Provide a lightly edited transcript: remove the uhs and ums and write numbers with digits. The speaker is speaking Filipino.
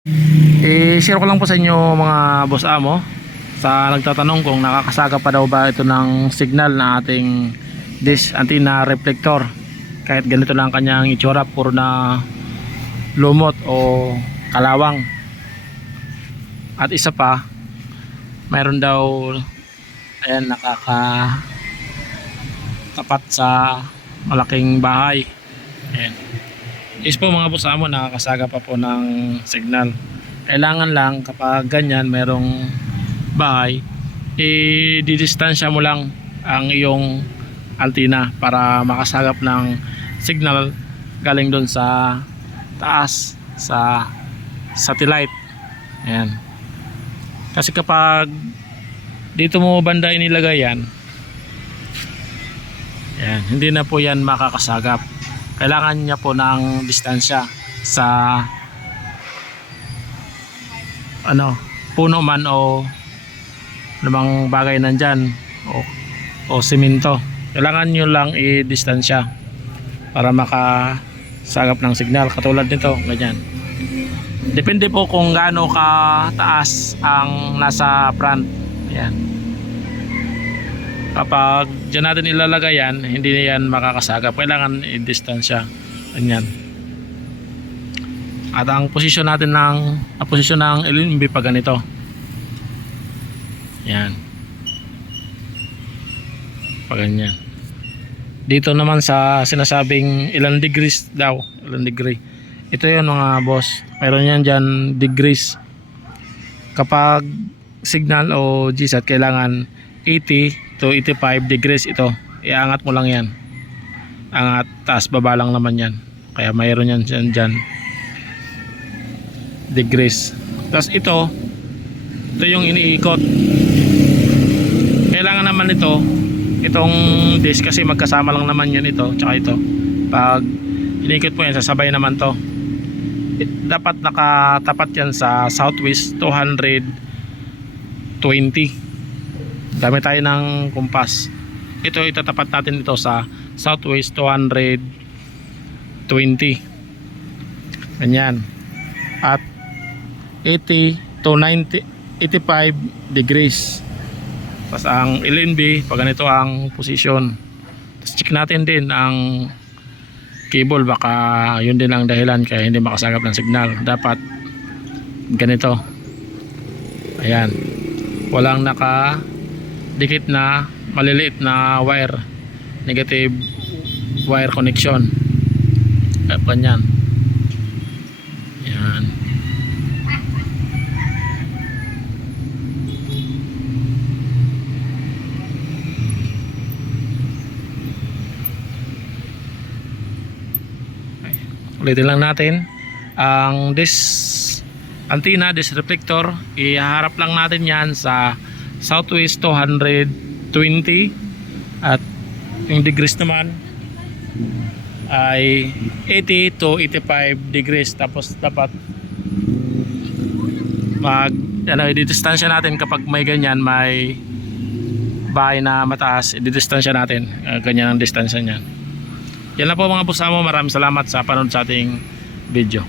I-share ko lang po sa inyo mga boss amo, sa nagtatanong kung nakakasaga pa daw ba ito ng signal na ating dish antenna reflector kahit ganito lang kanyang itsura, puro na lumot o kalawang. At isa pa, mayroon daw, ayan, nakakatapat sa malaking bahay. Ayan, is po mga boss amo, nakakasaga pa po ng signal. Kailangan lang kapag ganyan merong bahay, i-distansya mo lang ang iyong antenna para makasagap ng signal galing doon sa taas, sa satellite. Ayan, kasi kapag dito mo banda inilagay yan, ayan, hindi na po yan makakasagap. Kailangan niya po ng distansya sa puno man o namang bagay nandyan, o simento. Kailangan nyo lang i-distansya para makasagap ng signal. Katulad nito, ganyan. Depende po kung gaano kataas ang nasa front. Ayan, kapag dyan natin ilalagay yan, hindi yan makakasagap. Kailangan i-distansya. Ganyan. At ang posisyon natin posisyon ng LNB pa ganito. Yan, pa ganyan. Dito naman sa sinasabing ilang degrees daw, ilang degree, ito yun mga boss, mayroon yan dyan degrees. Kapag signal o GSAT, kailangan 80 to 85 degrees. Ito, iangat mo lang yan, angat, taas baba lang naman yan, kaya mayroon yan dyan degrees. Tapos ito yung iniikot. Kailangan naman itong dish, kasi magkasama lang naman yun, ito tsaka ito. Pag iniikot mo yan, sasabay naman to. Dapat nakatapat yan sa southwest 220. Dami tayo ng kumpas. Ito, itatapat natin ito sa southwest 220. Ganyan. At 80 to 90, 85 degrees. Tapos ang LNB, pag ganito ang position. Tapos check natin din ang cable, baka yun din ang dahilan kaya hindi makasagap ng signal. Dapat ganito. Ayan, walang nakadikit na maliliit na wire, negative wire connection. Ganyan. Ayan. Ulitin lang natin ang dish antenna, dish reflector, iharap lang natin yan sa southwest 220, at yung degrees naman ay 80 to 85 degrees. Tapos dapat i-distansya natin kapag may ganyan, may bahay na mataas, i-distansya natin, ganyan ang distansya niyan. Yan lang po mga boss amo, maraming salamat sa panonood sa ating video.